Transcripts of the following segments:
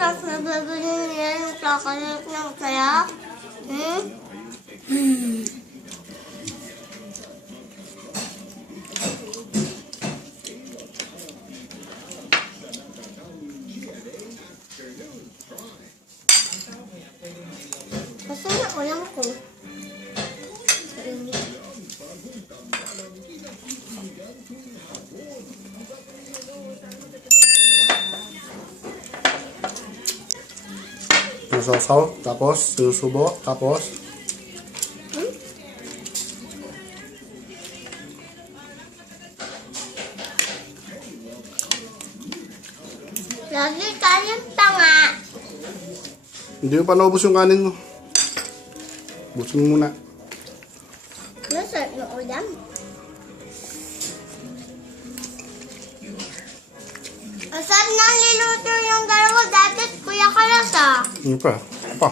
tapos nabibili niya yung chocolate ng saya. Kasi na ulam ko. Nasasaw, tapos susubo, tapos Lagi kanin tanga. hindi mo pa naubos yung kanin mo. Busin mo muna. Masarap na ulam. Asal nang niluto yung dalawa dati, Kuya Kalas ah. Ano pa? Pa.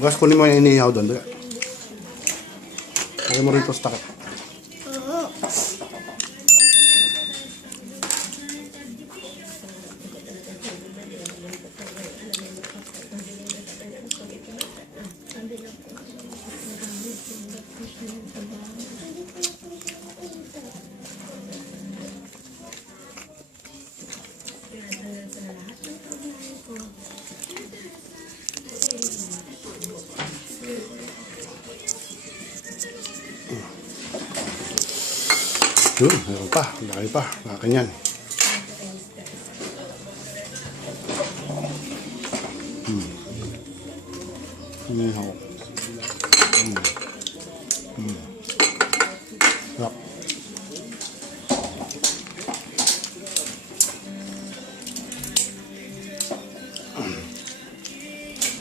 Gas, kunin mo yung inihaw doon. Lagay mo rito sa takip. Yun, meron pa. Laki pa. Laki yan. Inihaw. Sarap.